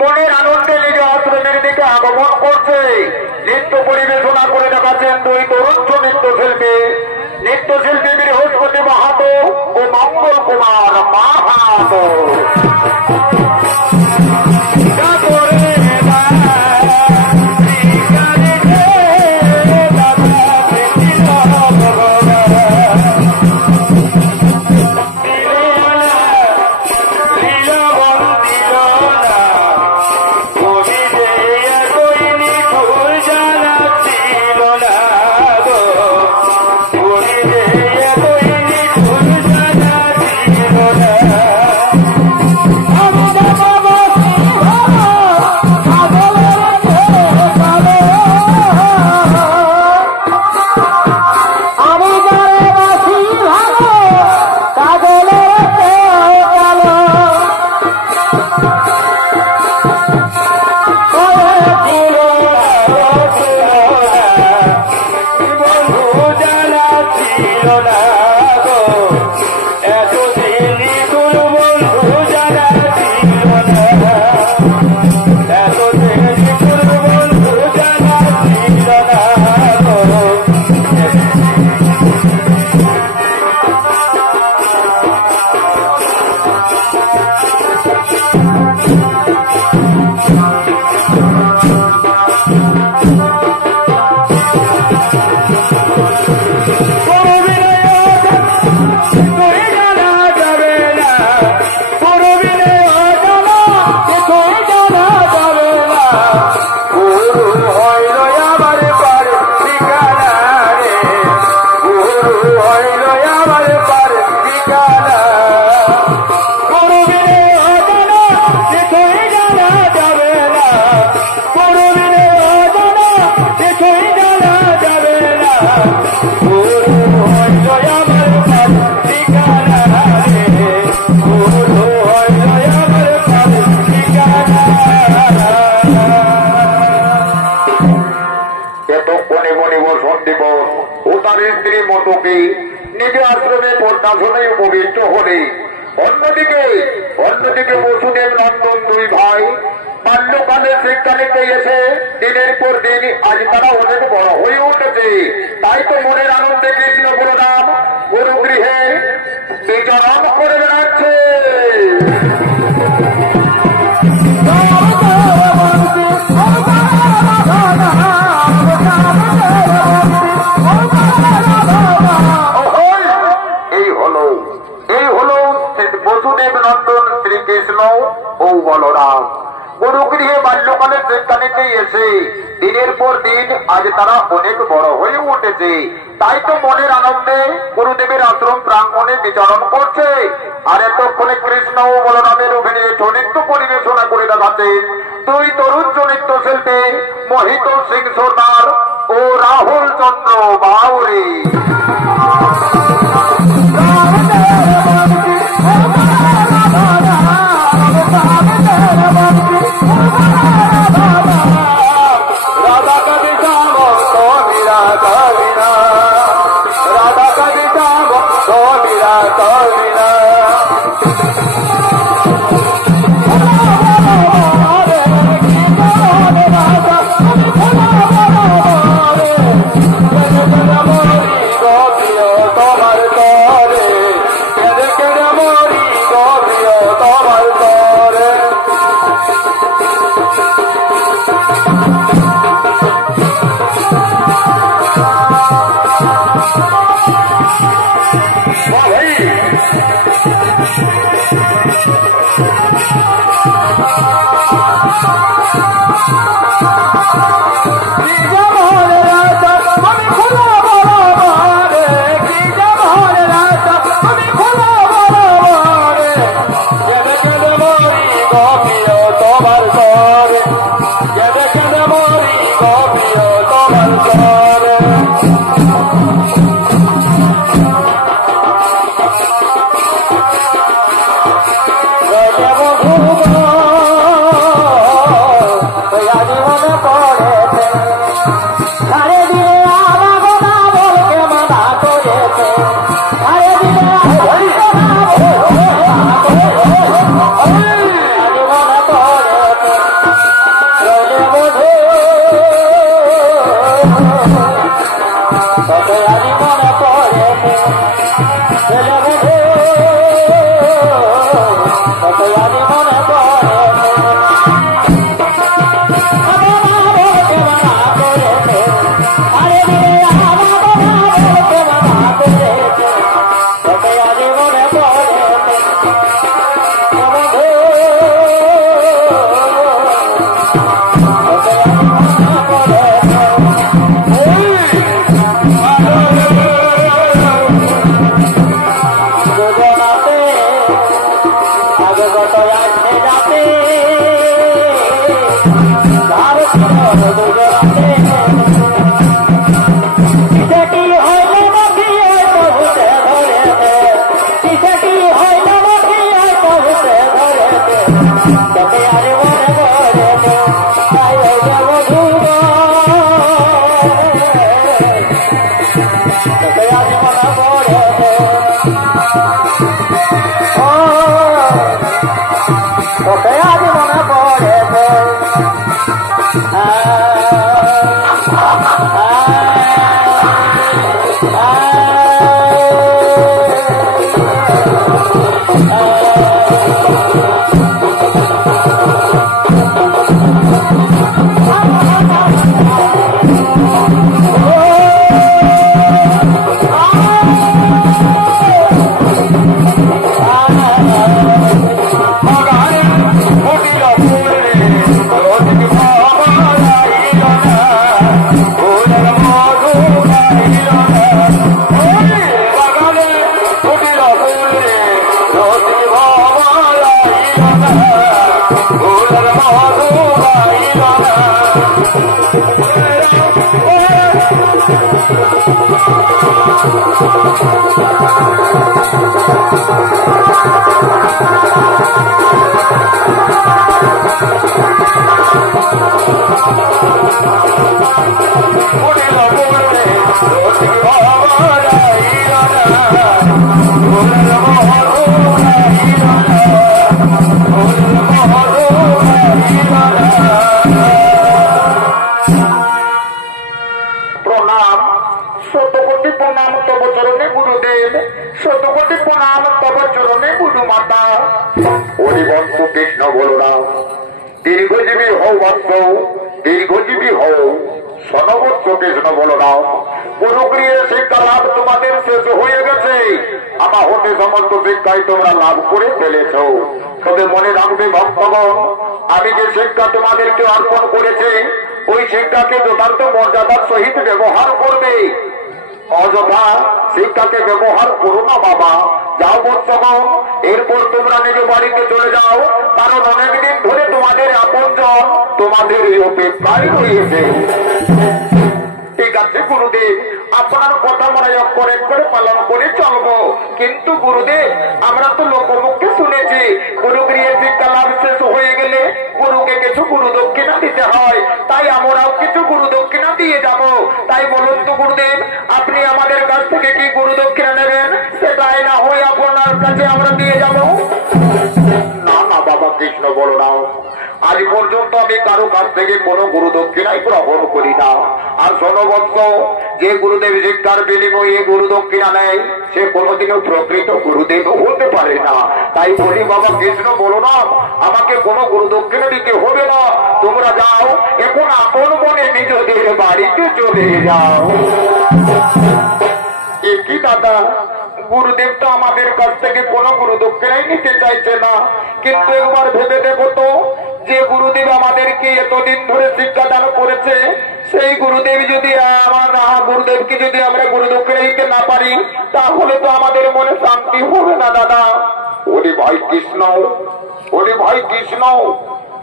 মনের আনন্দে নিজ আশ্রমের দিকে আগমন করছে। নৃত্য পরিবেশনা করে দেখাচ্ছেন দুই তরুণ নৃত্যশিল্পী বৃহস্পতি মাহাতো ও মঙ্গল কুমার মাহাতো। নিজে আশ্রমে পদ্মাসনে উপবিষ্ট হলে অন্যদিকে বসুদেব নন্দন দুই ভাই বাল্যকালে শিক্ষা নিতে এসে দিনের পর দিন আজ তারা অনেক বড় হয়ে উঠেছে। তাই তো মনের আনন্দে কৃষ্ণ বলরাম গুরুগৃহে বিচরণ করে বেড়াচ্ছে। বসুদেব নন্দন শ্রীকৃষ্ণ ও বলরাম গুরুগৃহে বাল্যকালে শিক্ষা নিতে এসে দিনের পর দিন আজ তারা অনেক বড় হয়ে উঠেছে। তাই তো মনের আনন্দে গুরুদেবের আশ্রম প্রাঙ্গণে বিচরণ করছে। আর এতক্ষণে কৃষ্ণ ও বলরামের অভিনয়ে নৃত্য পরিবেশনা করে দেখাচ্ছেন দুই তরুণ নৃত্যশিল্পী মোহিত সিং সর্দার ও রাহুল চন্দ্র বাউরি। Oh ছাড়ে দিলে আমার গোনা বলকে মানা করেছে ছাড়ে দিলে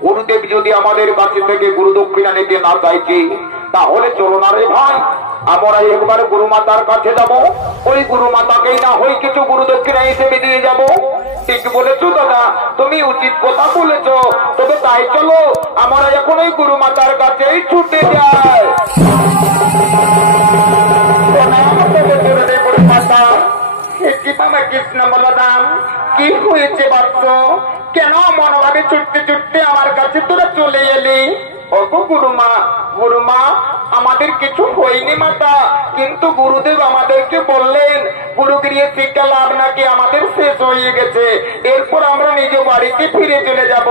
গুরুদেব যদি আমাদের কাছে থেকে গুরু দক্ষিণা নিতে না চাইছে তাহলে চলো না রে ভাই আমরা একবার গুরু মাতার কাছে যাব, ওই গুরু মাতাকেই না হই কিছু গুরু দক্ষিণা হিসেবে দিয়ে যাব। ঠিক বলেছো দাদা, তুমি উচিত কথা বলেছো। তবে তাই চলো আমরা এখন ওই গুরু মাতার কাছেই ছুটে যাই। কৃষ্ণ বলরাম, কি হয়েছে বাচ্চ? কেন মনোভাবে ছুটতে ছুটতে আমার কাছে তোরা চলে এলি? ওগো গুরুমা, গুরুমা আমাদের কিছু হয়নি মাতা, কিন্তু গুরুদেব আমাদেরকে বললেন গুরুগিরিয়ে শিক্ষা লাভ নাকি আমাদের শেষ হয়ে গেছে, এরপর আমরা নিজ বাড়িতে ফিরে চলে যাব।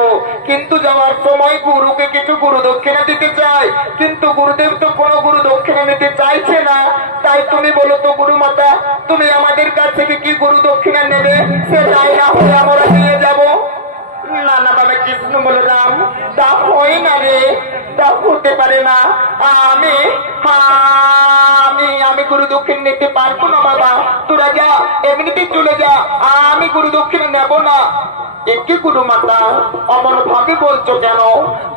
কিন্তু যাওয়ার সময় গুরুকে কিছু গুরু দক্ষিণা দিতে চাই, কিন্তু গুরুদেব তো কোনো গুরু দক্ষিণা নিতে চাইছে না। তাই তুমি বলো তো গুরু মাতা, তুমি আমাদের কাছ থেকে কি গুরু দক্ষিণা নেবে? সেটাই না হলে আমরা নিয়ে যাব। না না বাবা কৃষ্ণ বলরাম, তা হয় না রে, তা হতে পারে না। আমি আমি গুরু দক্ষিণ নিতে পারবো না বাবা, তোরা যা, এমনিতেই চলে যা, আমি গুরু দক্ষিণ নেব না। একই গুরু মাতা অমন ভাবে বলছো কেন?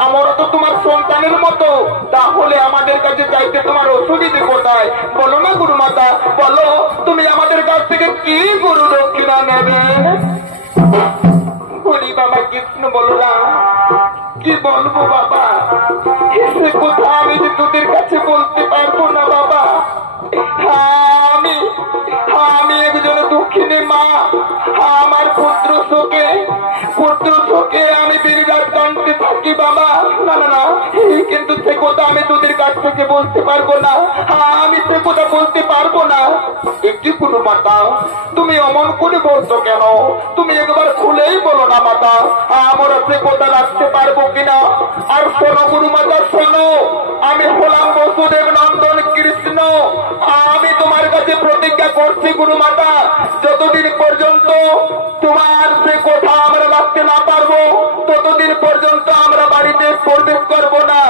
আমরা তো তোমার সন্তানের মতো, তাহলে আমাদের কাছে চাইতে তোমার অসুবিধে কোথায়? বলো না গুরু মাতা, বলো তুমি আমাদের কাছ থেকে কি গুরু দক্ষিণা নেবে? হরি বাবা কৃষ্ণ বলরাম, কি বলবো বাবা, সে কথা আমি যে তোদের কাছে বলতে পারবো না বাবা। আমি একজন দক্ষিণী মা, আমার পুত্র শোকে আমি বিরাট কাঁদতে থাকি বাবা। না না না, কিন্তু সে কথা আমি তোদের কাছ থেকে বলতে পারবো না, আমি সে কথা বলতে পারবো না। একটি গুরু মাতা, তুমি অমন করে বলছো কেন? তুমি একবার খুলেই বলো না মাতা, আমরা সে কথা রাখতে পারবো কিনা। আর শোনো গুরু মাতা, শোনো, আমি হলাম বসুদেব নন্দন কৃষ্ণ। আমি তোমার কাছে প্রতিজ্ঞা করছি গুরু মাতা, যতদিন পর্যন্ত তোমার সে কথা আমরা রাখতে না পারবো, ততদিন পর্যন্ত আমরা বাড়িতে প্রবেশ করবো না।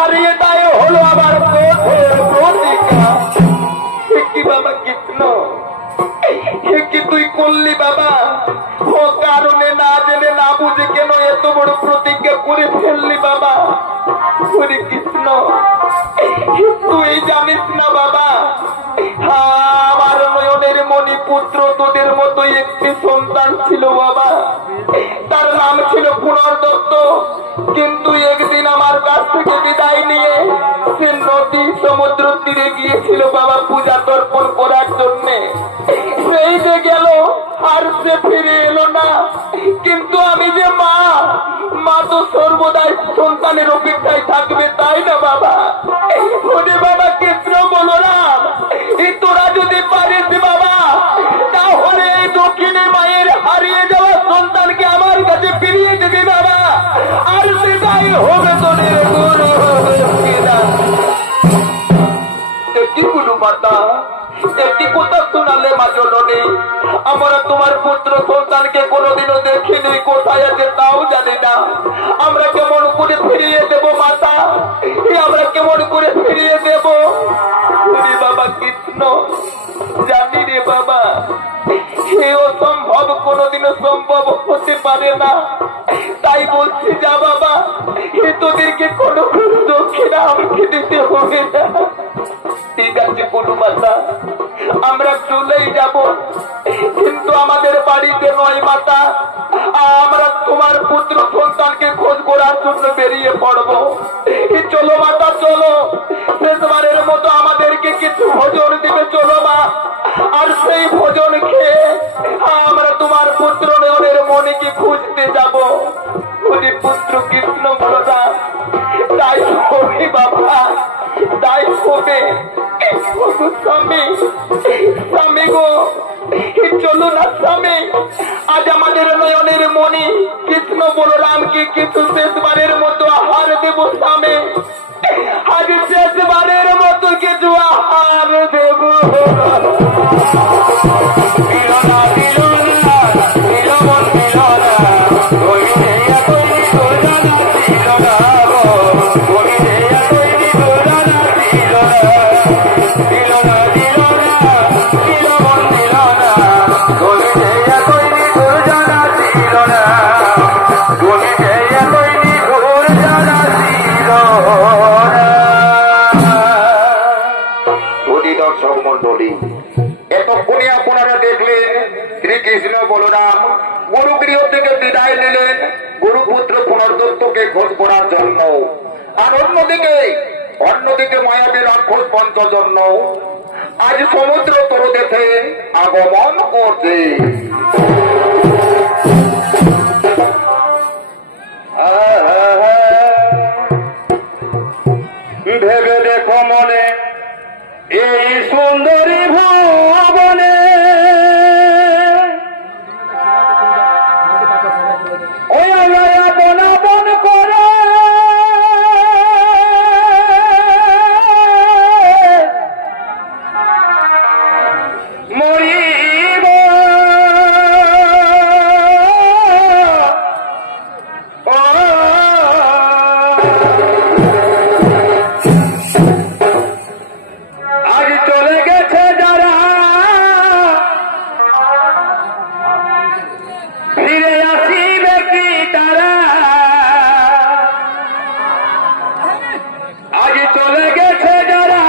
আর এটাই হলো আমার প্রতিজ্ঞা। কি বাবা কৃষ্ণ, কি তুই করলি বাবা? ও কারণে না জেনে না বুঝে কেন এত বড় প্রতিজ্ঞা করে ফেললি বাবা? হরে কৃষ্ণ, তুই জানিস না বাবা, আমার নয়নের মণি পুত্র তোদের মতোই একটি সন্তান ছিল বাবা, তার নাম ছিল পুনর্দত্ত। কিন্তু একদিন আমার কাছ থেকে বিদায় নিয়ে সে নদী সমুদ্র তীরে গিয়েছিল বাবা পূজা তর্পণ করার জন্য। সেই যে গেল আর সে ফিরে এলো না। কিন্তু আমি যে মা তো সর্বদাই সন্তানের অপেক্ষায় থাকবে, তাই না বাবা? ওরে বাবা কৃষ্ণ বলরাম, তোরা যদি পারিস বাবা, তাহলে এই দক্ষিণী মায়ের হারিয়ে যাওয়া সন্তানকে আমার কাছে ফিরিয়ে দিবি বাবা। আর সেটাই হবে তোদের গুরু। একটি গুরু মাতা, একটি কথা শোনালে মা জননী, আমরা তোমার পুত্র সন্তানকে কোনোদিনও দেখিনি, কোথায় আছে তাও জানি না। আমরা কেমন করে ফিরিয়ে দেব মাতা? আমরা কেমন করে ফিরিয়ে দেব? বাবা কৃষ্ণ, জানি রে বাবা, সে অসম্ভব কোনোদিনও সম্ভব হতে পারে না। তাই বলছি যা বাবা, তোদেরকে কোনো দক্ষিণা আমাকে দিতে হবে না। ঠিক আছে গুরু মাতা, আমরা চলেই যাব, কিন্তু আমাদের বাড়িতে নয় মাতা। আমরা তোমার পুত্র সন্তানকে খোঁজ করার জন্য বেরিয়ে পড়বো। চলো মাতা, চলো, শেষবারের মতো আমাদেরকে কিছু ভোজন দিবে, চলো মা। আর সেই ভোজন খেয়ে আমরা তোমার পুত্র নয়নের মণিকে খুঁজতে যাব। পুত্র কৃষ্ণ বলরাম, তাই হবে বাবা, তাই হবে। স্বামী, স্বামী গো, চলো না স্বামী, আজ আমাদের নয়নের মণি কৃষ্ণ বলরামকে কিছু শেষবারের মতো আহার দেব স্বামী। আজ শেষবারের মতো কিছু আহার দেব। এতক্ষণে আপনারা দেখলেন শ্রীকৃষ্ণ বলরাম গুরুকে পুনর্দত্তকে খোঁজ করার জন্য, আর অন্যদিকে মায়াবী রাক্ষস পঞ্চজন্য আজ সমুদ্র তরুদেশে আগমন করছে। ভেবে দেখো মনে এই সুন্দরী ভুবনে ওই আপন আপন করে মরিব আজ চলে গেছে যারা ফিরে আসিবে কি তারা, আজ চলে গেছে যারা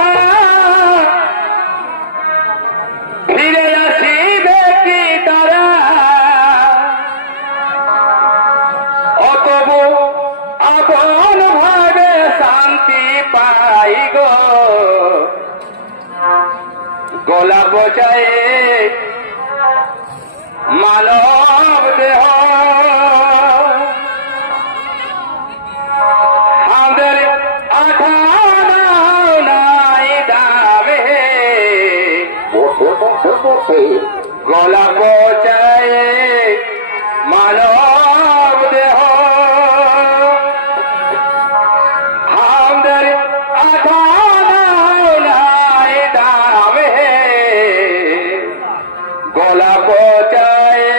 ফিরে আসিবে কি তারা, অতবু আপন ভাবে শান্তি পাই গো, গলা বচায়ে মানব দেহ আমাদের আঠানাও নাই দামে, গলা বচায়ে মানব দেহ আমাদের আঠানাও নাই দামে, গলা পচায়ে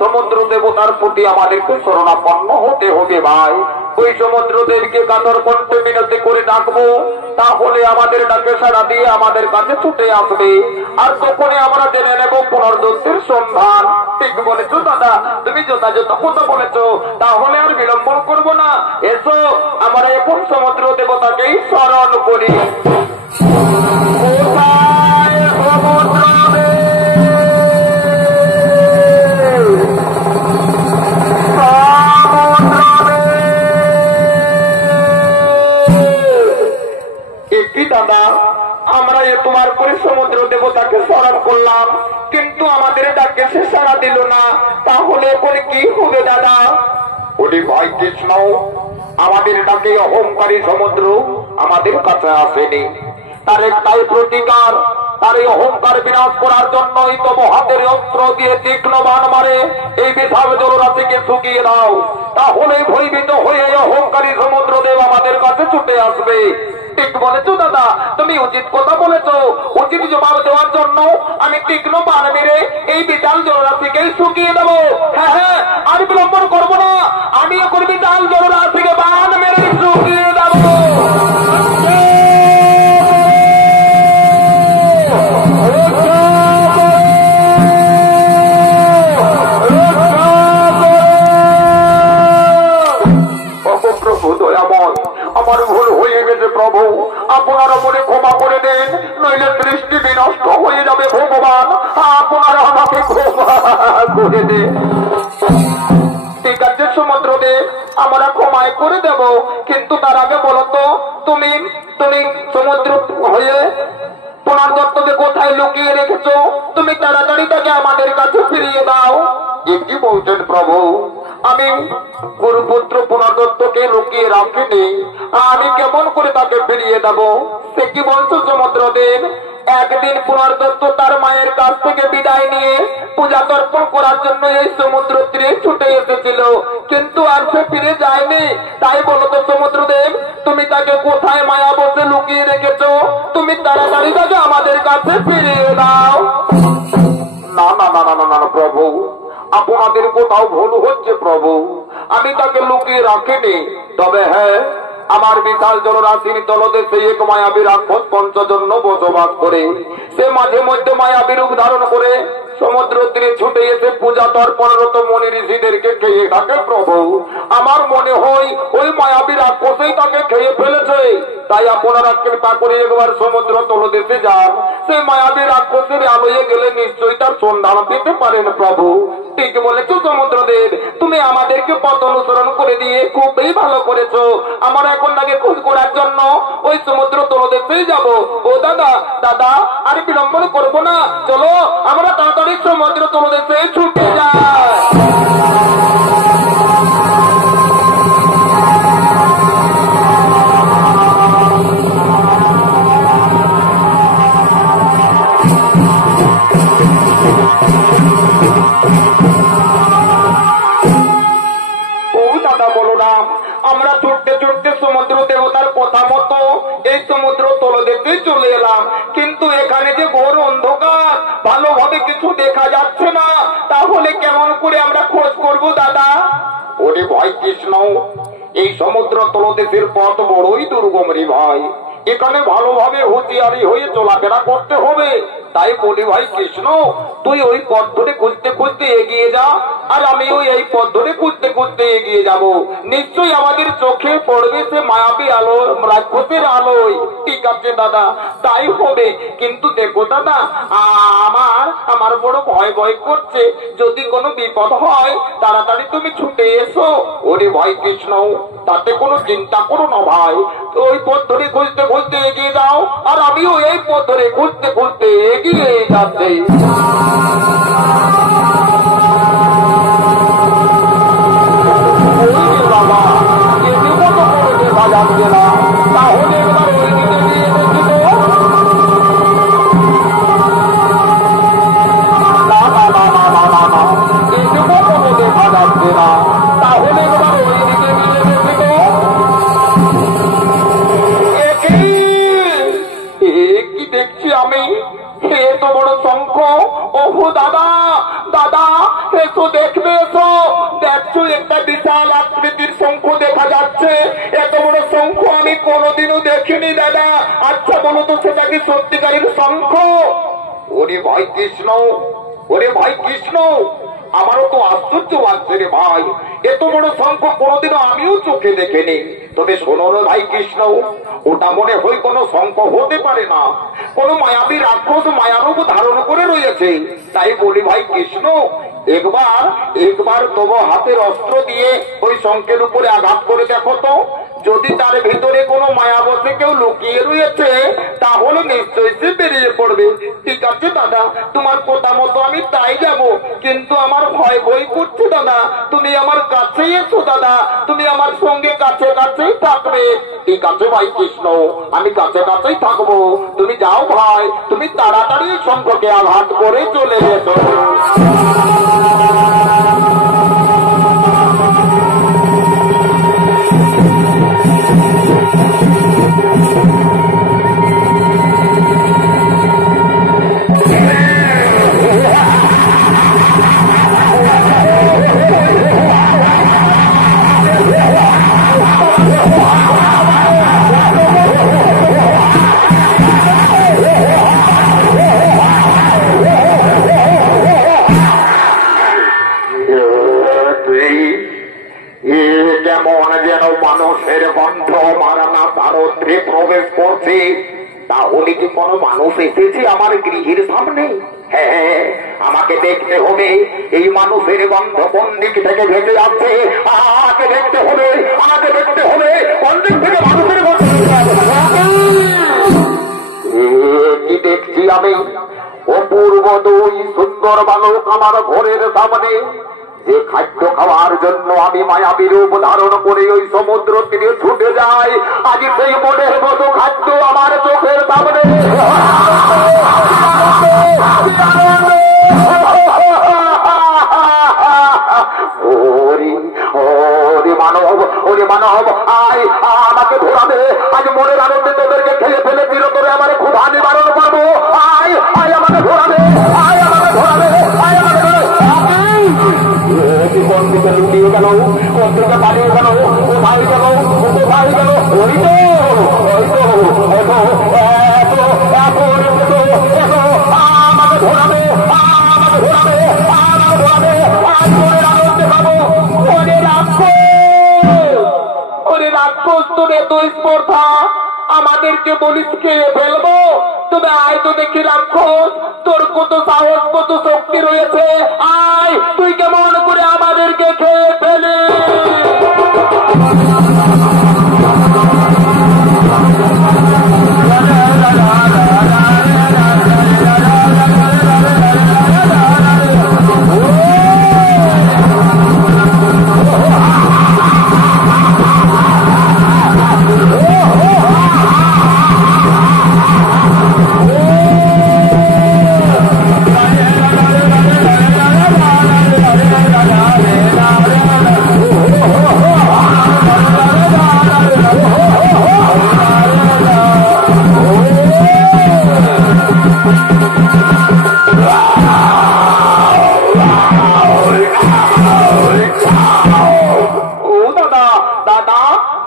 সমুদ্র দেবতার প্রতি আমাদেরকে শরণাপন্ন হতে হবে ভাই। ওই সমুদ্র দেবকে কাতর কণ্ঠে মিনতি করে ডাকবো, তাহলে আমাদের ডাকে সাড়া দিয়ে আমাদের কাছে ছুটে আসবে, আর তখনই আমরা জেনে নেব পুনর্দত্তের সন্ধান। ঠিক বলেছো দাদা, তুমি যথাযথ কথা বলেছো, তাহলে আর বিলম্ব করবো না। এসো আমরা এখন সমুদ্র দেবতাকেই স্মরণ করি। দাদা, আমরা তোমার করে সমুদ্র দেবতাকে স্মরণ করলাম, কিন্তু আমাদের ডাকে সে সাড়া দিল না, তাহলে এখন কি হবে দাদা? ওরে ভাই কৃষ্ণ, আমাদের ডাকে অহংকারী সমুদ্র আমাদের কাছে আসেনি, তার একটাই প্রতিকার, তার এই অহংকার বিনাশ করার জন্যই তব হাতের অস্ত্র দিয়ে তীক্ষ্ণ বাণ মারে এই বিশাল জলরাশিকে শুকিয়ে দাও, তাহলে ভয়ভীত হয়ে অহংকারী সমুদ্রদেব আমাদের কাছে ছুটে আসবে। ঠিক বলেছো দাদা, তুমি উচিত কথা বলেছো। উচিত জবাব দেওয়ার জন্য আমি তীক্ষ্ণ বাণ মেরে এই বিশাল জলরাশিকে শুকিয়ে দেবো। হ্যাঁ হ্যাঁ, আর বিলম্বন করবো না, আমি এখন বিশাল জলরাশিকে বাণ মেরে শুকিয়ে দেবো। আমার ভুল হয়ে গেছে প্রভু, আপনারা মনে ক্ষমা করে দেন, নইলে সৃষ্টি বিনষ্ট হয়ে যাবে ভগবান, আপনারা আমাকে ক্ষমা করে দেন। ঠিক আছে সমুদ্রদেব, আমরা ক্ষমায় করে দেব, কিন্তু তার আগে বলতো তুমি তুমি সমুদ্র হয়ে পুনর্দত্তকে কোথায় লুকিয়ে রেখেছো? তুমি তাড়াতাড়ি তাকে আমাদের কাছে ফিরিয়ে দাও। কি বলছেন প্রভু? আমি গুরুপুত্র পুনর্দত্তকে লুকিয়ে রাখিনি, আমি কেমন করে তাকে ফিরিয়ে দেব? সে কি বলছো সমুদ্রদেব? একদিন পুনর্দত্ত তার মায়ের কাছ থেকে বিদায় নিয়ে পূজা তর্পণ করার জন্য এই সমুদ্র তীরে ছুটে এসেছিল, কিন্তু আর সে ফিরে যায়নি। তাই বলতো সমুদ্রদেব, তুমি তাকে কোথায় মায়া বসে লুকিয়ে রেখেছো? তুমি তাড়াতাড়ি তাকে আমাদের কাছে ফিরিয়ে দাও। না না না না না প্রভু, আপনাদের কোথাও ভুল হচ্ছে প্রভু, আমি তাকে লুকিয়ে রাখিনি। তবে হ্যাঁ, আমার বিশাল জলরাশির তলদেশে এক মায়াবী রাক্ষস পঞ্চজন্য বসবাস করে, সে মাঝে মধ্যে মায়াবী রূপ ধারণ করে সমুদ্র তীরে ছুটে এসে পূজা তর্পণরত মনি ঋষিদেরকে খেয়ে থাকে প্রভু। আমার মনে হয় ওই মায়াবী রাক্ষসই তাকে খেয়ে ফেলেছে। তাই আপনারা কৃপা করে একবার সমুদ্র তলদেশে যান, সেই মায়াবী রাক্ষসের আলোয় গেলে নিশ্চয়ই তার সন্ধান পেতে পারেন প্রভু। ঠিক বলেছো সমুদ্রদেব, তুমি আমাদেরকে পথ অনুসরণ করে দিয়ে খুবই ভালো করেছো। আমরা এখন তাকে খোঁজ করার জন্য ওই সমুদ্র তলদেশেই যাব। ও দাদা দাদা, আর বিলম্বন করবো না, চলো আমরা তাড়াতাড়ি সমুদ্র তলদেশে ছুটে যাই। আমরা ছুটতে ছুটতে সমুদ্র দেবতার কথা মতো এই সমুদ্র তলদেশে চলে এলাম, কিন্তু এখানে যে ঘোর অন্ধকার, ভালোভাবে কিছু দেখা যাচ্ছে না, তাহলে কেমন করে আমরা খোঁজ করব দাদা? ওরে ভাই কৃষ্ণ, এই সমুদ্র তলদেশের পথ বড়ই দুর্গম রে ভাই, এখানে ভালোভাবে হুঁশিয়ারি হয়ে চলাফেরা করতে হবে। তাই বলি ভাই কৃষ্ণ, তুই ওই পথ ধরে খুঁজতে খুঁজতে এগিয়ে যা, আর আমিও এই পথ ধরে খুঁজতে খুঁজতে এগিয়ে যাব। নিশ্চয়ই আমাদের চোখে পড়বে সে মায়াবী আলো, রাক্ষসের আলোয়। ঠিক আছে দাদা, তাই হবে। কিন্তু দেখো দাদা, আমার বড় ভয় ভয় করছে, যদি কোনো বিপদ হয় তাড়াতাড়ি তুমি ছুটে এসো। ওরে ভাই কৃষ্ণ, তাতে কোনো চিন্তা করো না ভাই, ওই পথ ধরে খুঁজতে খুঁজতে এগিয়ে যাও, আর আমিও এই পথ ধরে খুঁজতে খুঁজতে এগিয়ে যাচ্ছি। বাবা, এদিকে তো কোনো দেখা যাচ্ছে না, তাহলে এবার ওই দিকে গিয়ে দেখি তো। না না না না না না না, এদিকে কোনো দেখা যাচ্ছে না, তাহলে এবার ওই দিকে গিয়ে দেখি তো। কি দেখছি আমি? এত বড় শঙ্খ! ওহো দাদা দাদা, এসো দেখবে, এসো। দেখছো একটা বিশাল আকৃতির শঙ্খ দেখা যাচ্ছে। এত বড় শঙ্খ আমি কোনোদিনও দেখিনি দাদা। আচ্ছা বলো তো, সেটা কি সত্যিকারের শঙ্খ? ওরে ভাই কৃষ্ণ, ওরে ভাই কৃষ্ণ, আমারও তো আশ্চর্য লাগছে রে ভাই, এত বড় শঙ্খ কোনোদিনও আমিও চোখে দেখিনি। তবে শোনো রে ভাই কৃষ্ণ, ওটা মনে হয় কোনো শঙ্খ হতে পারে না, কোন মায়াবী রাক্ষস মায়ারূপ ধারণ করে রয়েছে। তাই বলি ভাই কৃষ্ণ, একবার একবার তবু হাতের অস্ত্র দিয়ে ওই শঙ্খের উপরে আঘাত করে দেখো তো, যদি তার ভিতরে কোনো মায়াবতী কেউ লুকিয়ে রয়েছে তাহলে নিশ্চয়ই সে বেরিয়ে পড়বে। ঠিক আছে দাদা, তোমার কথা মতো আমি তাই যাব, কিন্তু আমার ভয় ভয় করছে দাদা। তুমি আমার কাছেই এসো দাদা, তুমি আমার সঙ্গে কাছে কাছেই থাকবে। ঠিক আছে ভাই কৃষ্ণ, আমি কাছে কাছেই থাকবো। তুমি যাও ভাই, তুমি তাড়াতাড়ি শঙ্খকে আঘাত করে চলে যেত। মানুষের গন্ধ মারানা ভারতে প্রবেশ করছে, তাহলে কি কোনো মানুষ এসেছে আমার গৃহের সামনে? হ্যাঁ, আমাকে দেখতে হবে এই মানুষের গন্ধ কোন দিক থেকে ভেসে আসছে। আমাকে দেখতে হবে, আমাকে দেখতে হবে কোন দিক থেকে মানুষের গন্ধ। কি দেখছি আমি? অপূর্ব দুই সুন্দর বালক আমার ঘরের সামনে। যে খাদ্য খাওয়ার জন্য আমি মায়াবী রূপ ধারণ করে ওই সমুদ্র তীরে ছুটে যাই, আজ সেই মনের মতো খাদ্য আমার চোখের সামনে। ওরে মানব, আয় আমাকে ঘোরাবে। আজ মনের আনন্দে তোদেরকে খেলে ফেলে বিরত করে আমার ক্ষুধা নিবারণ করবো। আয় আয় আমাকে ঘোরাবে, আয় আমাকে ঘোরাবে, আয় আমাকে কোন দিকে লুকিয়ে গেল, কোন দিকে পালিয়ে গেল, কোথায় গেল, কোথায় গেল? ওই তো আমাকে ঘোরাবে, আমাকে ঘোরাবে, আমাকে ঘোরাবে। আজ মনের আনন্দে পাবো। ওরে রাক্ষস, ওরে রাক্ষস, তোর এত স্পর্ধা, আমাদেরকে বলিস খেয়ে ফেলবো? তবে আয় তো দেখি রাক্ষস, তোর কত সাহস, কত শক্তি রয়েছে। আয়, তুই কেমন করে আমাদেরকে খেয়ে ফেলে।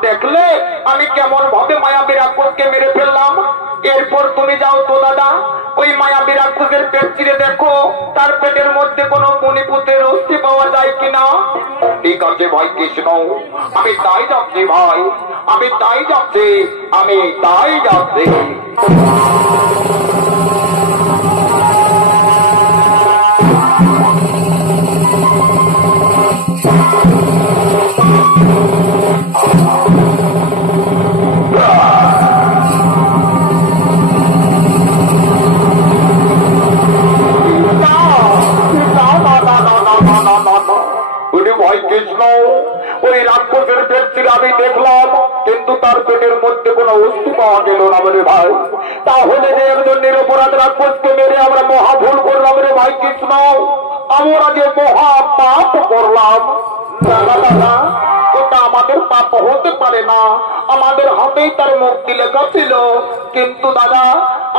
দেখলে আমি কেমন ভাবে মায়াবী রাক্ষসকে মেরে ফেললাম। এরপর তুমি যাও তো দাদা, ওই মায়াবী রাক্ষসের পেট চিরে দেখো তার পেটের মধ্যে কোনো মণিপুতের অস্থি পাওয়া যায় কিনা। ঠিক আছে ভাই কৃষ্ণ, আমি তাই যাচ্ছি ভাই, আমি তাই যাচ্ছি, আমি তাই যাচ্ছি। কৃষ্ণ, ওই রাক্ষসের পেট চিরে আমি দেখলাম, কিন্তু তার পেটের মধ্যে কোনো অস্থি পাওয়া গেল না রে ভাই। তাহলে যে একজন নিরপরাধ রাক্ষসকে মেরে আমরা মহা ভুল করলাম রে ভাই কৃষ্ণ, আমরা যে মহা পাপ করলাম। দাদা দাদা, ওটা আমাদের পাপ হতে পারে না, আমাদের হাতেই তার মুক্তি লেখা ছিল। কিন্তু দাদা,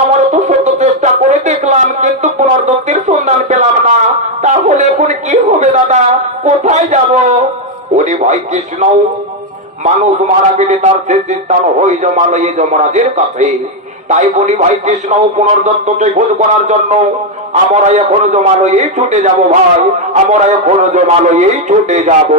আমরা তো শত চেষ্টা করে দেখলাম, কিন্তু পুনর্দক্তির সন্ধান পেলাম না। তাহলে এখন কি হবে দাদা, কোথায় যাব? ওরে ভাই কৃষ্ণ, মানুষ মারা গেলে তার শেষ স্থান হয়ে জমালয়ে যমরাজের কাছে। তাই বলি ভাই কৃষ্ণ, পুনর্দত্তকে খোঁজ করার জন্য আমরা এখন জমালয়েই ছুটে যাব ভাই, আমরা এখন জমালয়েই ছুটে যাব।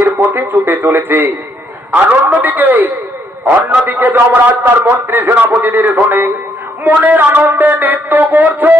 নদীর পথে ছুটে চলেছে। আর অন্যদিকে যমরাজ তার মন্ত্রী সেনাপতিদের শোনে মনের আনন্দে নৃত্য করছে।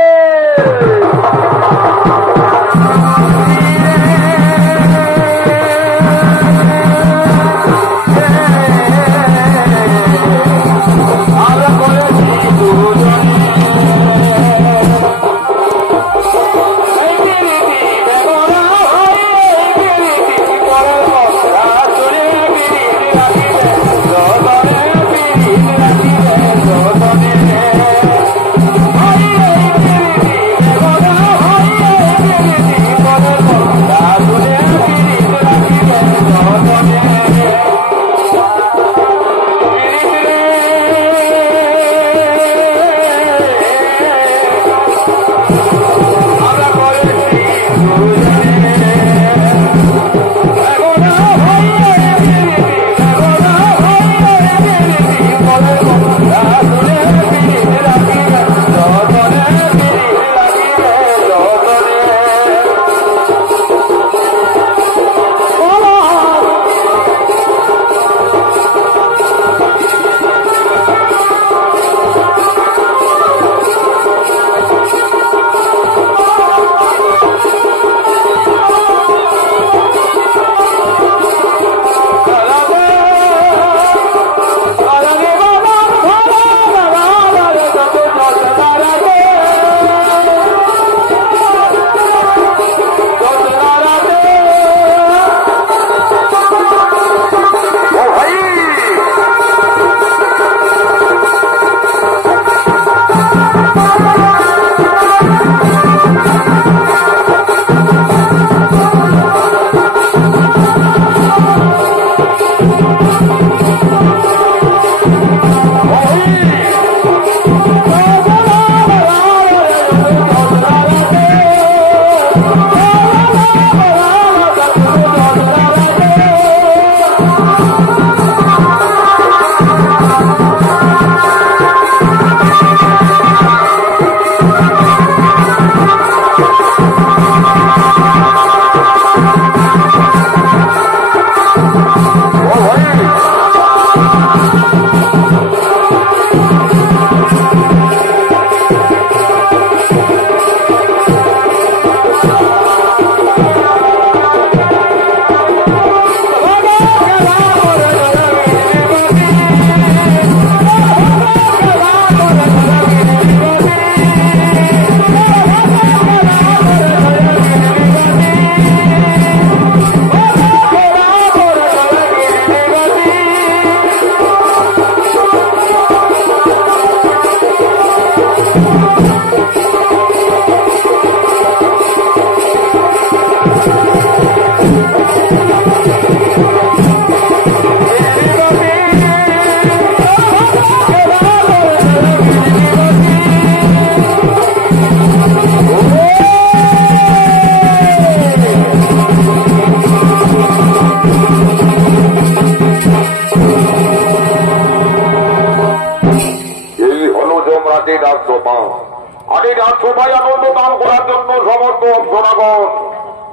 সবাই আনন্দ দান করার জন্য সমস্ত জনগণ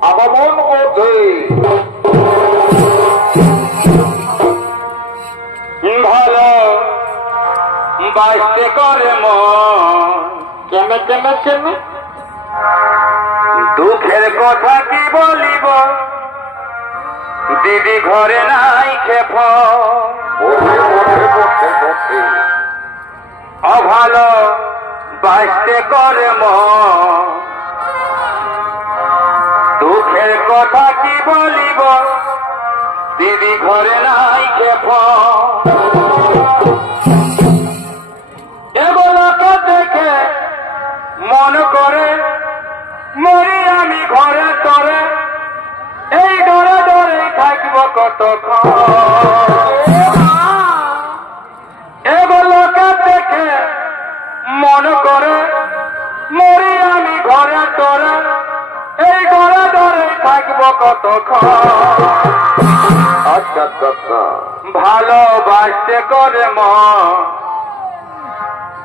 আগমন করছে। ভালো বাঁচতে করে কেমে কেমে কেমে দুঃখের কথা কি বলিব দিদি ঘরে নাই খেপ অভালো বাঁচতে করে দুঃখের কথা কি বলিব দিদি ঘরে নাই খেপ এগুলোকে দেখে মন করে মরি আমি ঘরে তরে এই ডরে ডরে থাকব কতক্ষণ এগুলোকে দেখে মন করে মরি আমি ঘরে তরে এই ডরে ডরে থাকব কতক্ষণ আচ্ছা আচ্ছা ভালোবাসতে করে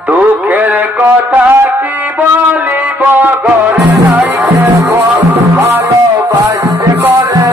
দুঃখের কথা কি বলিব ঘরে নাই ভালোবাসতে করে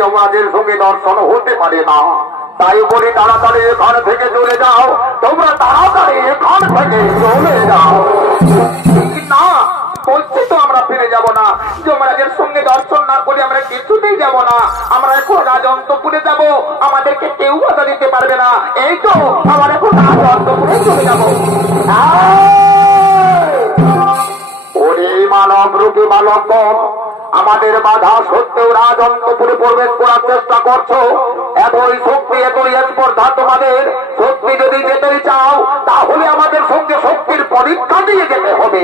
যমরাজের সঙ্গে দর্শন হতে পারে না, তাই বলে তাড়াতাড়ি এখান থেকে চলে যাও। তোমরা তাড়াতাড়ি এখান থেকে চলে যাও। না, বলছি তো আমরা ফিরে যাব না। যমরাজের সঙ্গে দর্শন না করে আমরা কিছুতেই যাব না। আমরা এখন রাজন্তপুরে যাব, আমাদেরকে কেউ বাধা দিতে পারবে না। এই তো আমরা এখন রাজন্তপুরে চলে যাব। ওরে মানব রূপী বালক, আমাদের বাধা সত্ত্বেও রাজন্তপুরে প্রবেশ করার চেষ্টা করছো। এতই শক্তি, এতই স্পর্ধা তোমাদের। সত্যি যদি যেতেই চাও, তাহলে আমাদের সঙ্গে শক্তির পরীক্ষা দিয়ে যেতে হবে।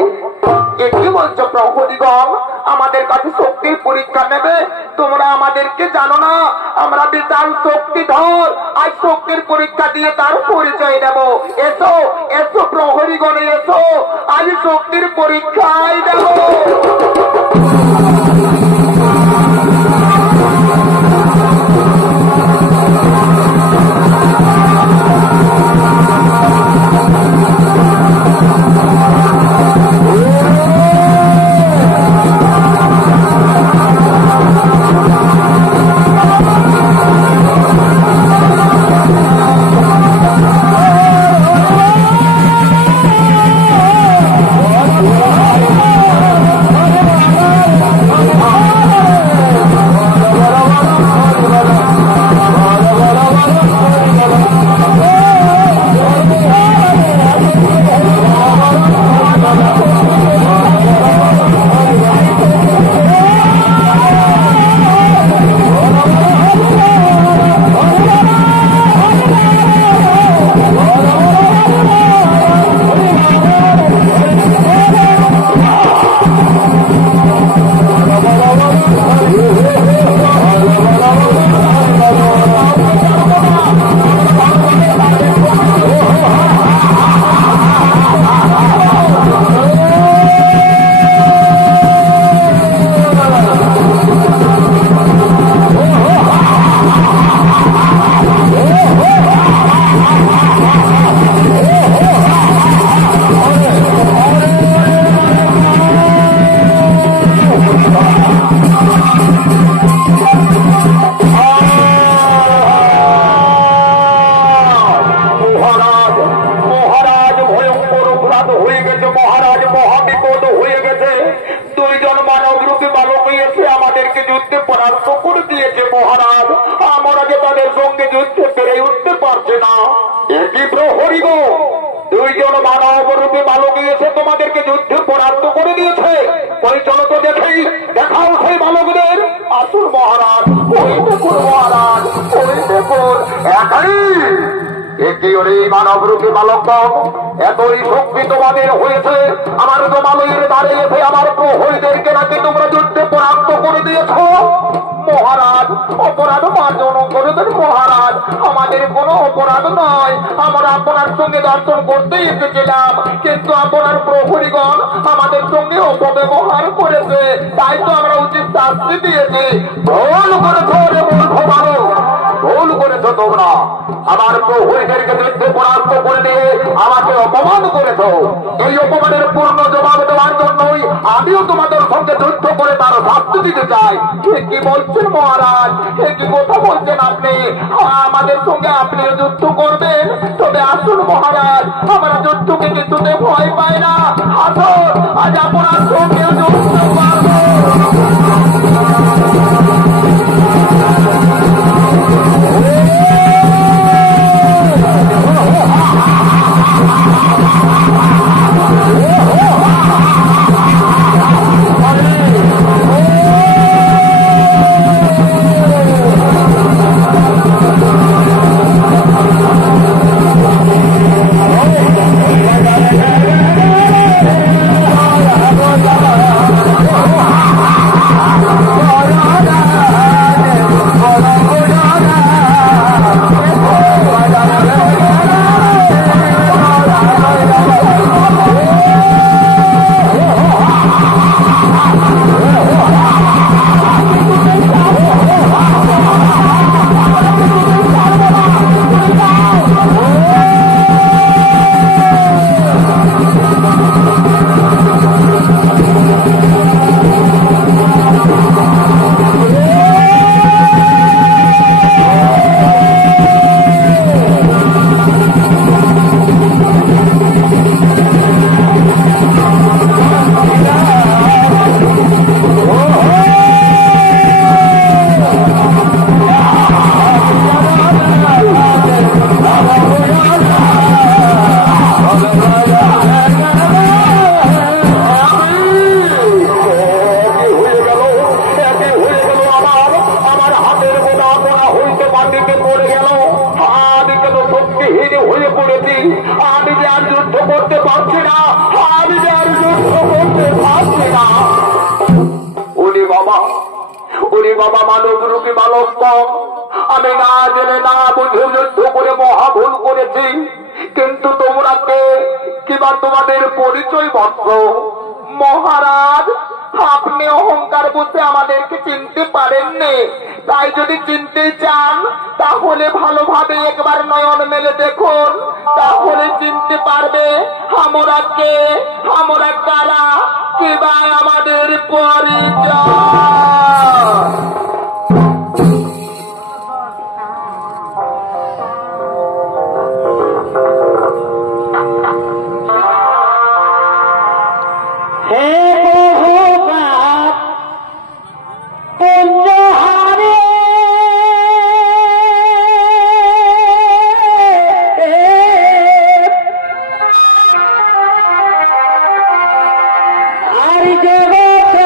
কি বলছো প্রহরীগণ? আমাদের কাছে শক্তির পরীক্ষা নেবে? তোমরা আমাদেরকে জানো না, আমরা বিশাল শক্তিধর। আজ শক্তির পরীক্ষা দিয়ে তার পরিচয় দেব। এসো এসো প্রহরীগণ, এসো, আজ শক্তির পরীক্ষায় দেব। তোমাদেরকে যুদ্ধে পরাস্ত করে দিয়েছে। ওই চলো তো দেখেই, দেখাও সেই বালকদের আসল মহারাজ। ওই দেখুন মহারাজ, ওই দেখুন একাই একটি মানব রূপী বালকগণ এতই শক্তি তোমাদের হয়েছে। আমার জমালয়ের দ্বারে এসে আমার প্রহরীদেরকে নাকি তোমরা যুদ্ধে পরাস্ত করে দিয়েছ। মহারাজ, অপরাধ মার্জন করে দেন মহারাজ, আমাদের কোনো অপরাধ নয়। আমরা আপনার সঙ্গে দর্শন করতে এসেছিলাম, কিন্তু আপনার প্রহরীগণ আমাদের সঙ্গে অপব্যবহার করেছে, তাই তো আমরা উচিত শাস্তি দিয়েছি। ভুল করেছ রে মূর্খ বালক, ভুল করেছ তোমরা। আমার প্রহরীদেরকে যুদ্ধে পরাস্ত করে দিয়ে আমাকে অপমান করেছ। এই অপমানের পূর্ণ জবাব দেওয়ার জন্যই আমিও তোমাদের সঙ্গে যুদ্ধ করে তার শাস্তি দিতে চাই। কি বলছেন মহারাজ, কি কথা বলছেন আপনি? আমাদের সঙ্গে আপনিও যুদ্ধ করবেন? তবে আসুন মহারাজ, আমরা যুদ্ধকে কিছুতে ভয় পাই না। আসুন, আজ আপনার সঙ্গে যুদ্ধ করবো। বাবা মানব রূপী বালক, আমি না জেনে না বুঝে যুদ্ধ করে মহা ভুল করেছি। কিন্তু তোমরা কে, কিবা তোমাদের পরিচয় বৎস? মহারাজ, আপনি অহংকার বুঝে আমাদেরকে চিনতে পারেননি। তাই যদি চিনতে চান তাহলে ভালোভাবে একবার নয়ন মেলে দেখুন, তাহলে চিনতে পারবে আমরা কে, আমরা কারা, কিবা আমাদের পরিচয়। জগত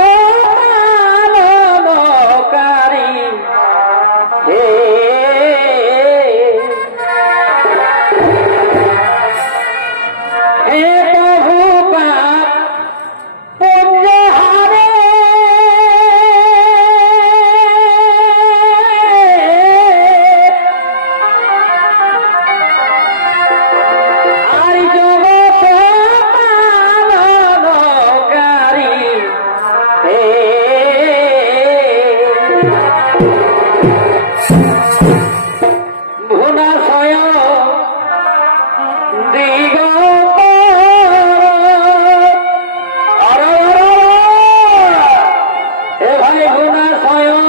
ভাই গুণা স্বয়ং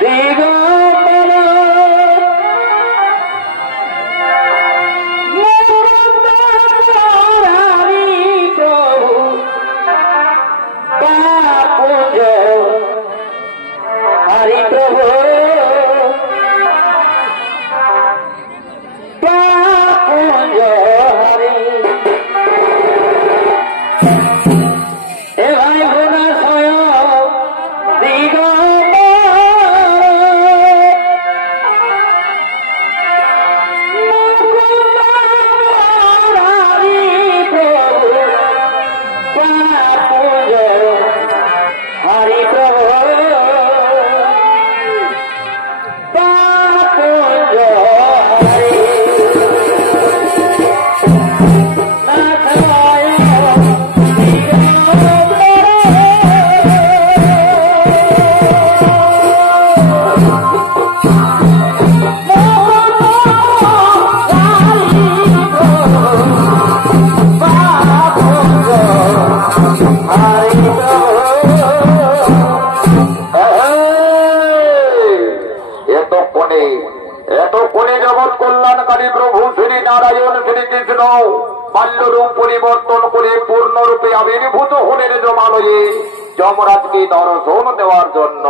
দিগম্বর হরি প্রভু পুঞ্জ হরি এ ভাই গুণা স্বয়ং দিগম্বর হরি প্রভু পুঞ্জ হরি প্রভু পুঞ্জ হরি এতক্ষণে জগৎ কল্যাণকারী প্রভু শ্রী নারায়ণ শ্রীকৃষ্ণ বাল্যরূপ পরিবর্তন করে পূর্ণরূপে আবির্ভূত হলেন জমালয়ে যমরাজকে দর্শন দেওয়ার জন্য।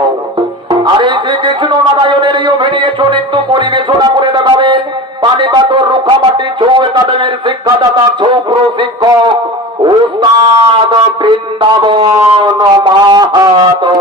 আর এই শ্রীকৃষ্ণ নারায়ণের এই অভিনয় চরিত্র পরিবেশনা করে দেখাবেন পানিপাতর রুখামাটি ছৌ একাডেমির শিক্ষাদাতা ছৌ প্রশিক্ষক ওস্তাদ বৃন্দাবন মাহাতো।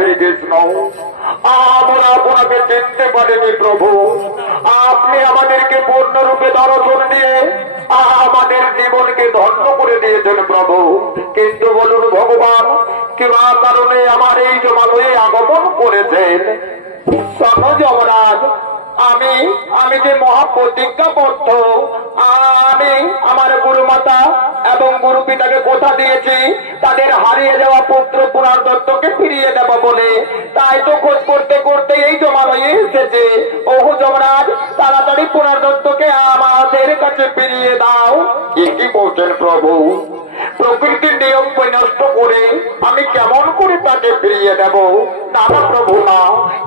শ্রীকৃষ্ণ, আমরা আপনাকে চিনতে পারিনি প্রভু। আপনি আমাদেরকে পূর্ণরূপে দর্শন দিয়ে আমাদের জীবনকে ধন্য করে দিয়েছেন প্রভু। কিন্তু বলুন ভগবান, কিবা কারণে আমার এই জমালয়ে আগমন করেছেন? যমরাজ, আমি যে মহাপ্রতিজ্ঞাবদ্ধ, আমি আমার গুরু মাতা এবং গুরু পিতাকে কথা দিয়েছি তাদের হারিয়ে যাওয়া পুত্র পুনর্দত্তকে ফিরিয়ে দেব বলে, তাই তো খোঁজ করতে করতে এই জমালয়ে এসেছে। ওহো যমরাজ, তাড়াতাড়ি পুনর্দত্তকে আমাদের কাছে ফিরিয়ে দাও। কি বলছেন প্রভু? প্রকৃতির নিয়ম বিনষ্ট করে আমি কেমন করে তাকে ফিরিয়ে দেব? না না প্রভু, না,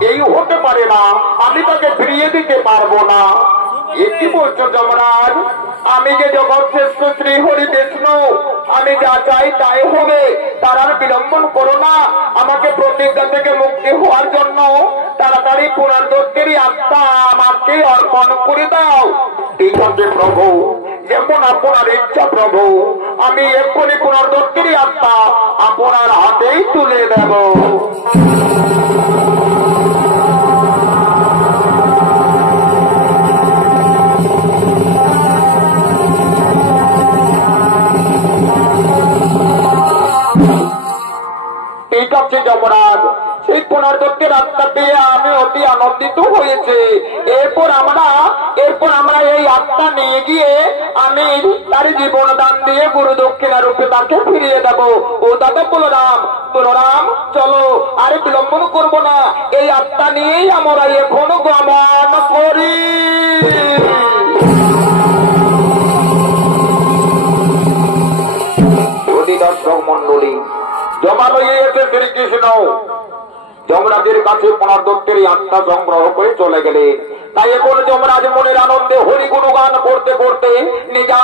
এই হতে পারে না, আমি তাকে ফিরিয়ে দিতে পারবো না। কি বলছো যমরাজ? আমি যে জগৎ শ্রেষ্ঠ শ্রী হরি বিষ্ণু, আমি যা চাই তাই হবে, তার আর বিলম্বন করো না। আমাকে প্রতিজ্ঞা থেকে মুক্তি হওয়ার জন্য তাড়াতাড়ি পুনর্দত্তেরই আত্মা আমাকে অর্পণ করে দাও। ঠিক আছে প্রভু, যেমন আপনার ইচ্ছা প্রভু, আমি এক্ষুনি পুনর্দত্তেরই আত্মা আপনার হাতেই তুলে দেব। ঠিক আছে যমরাজ, সেই পুনর্দত্তের আত্মা পেয়ে আমি অতি আনন্দিত হয়েছে। এরপর আমরা এই আত্মা নিয়ে গিয়ে আমি তার জীবন দান দিয়ে গুরু দক্ষিণা রূপে তাকে ফিরিয়ে দেব। ও দাদা বলরাম, চলো, আরে বিলম্বন করবো না, এই আত্মা নিয়েই আমরা এখন গমন করি। দর্শক মন্ডলী, জমালয়ে এসে শ্রীকৃষ্ণ যমরাজের কাছে পুনর্দত্তের আত্মা সংগ্রহ করে চলে গেলেন। তাই এখন যমরাজ মনের আনন্দে হরি গুণগান করতে করতে নিজা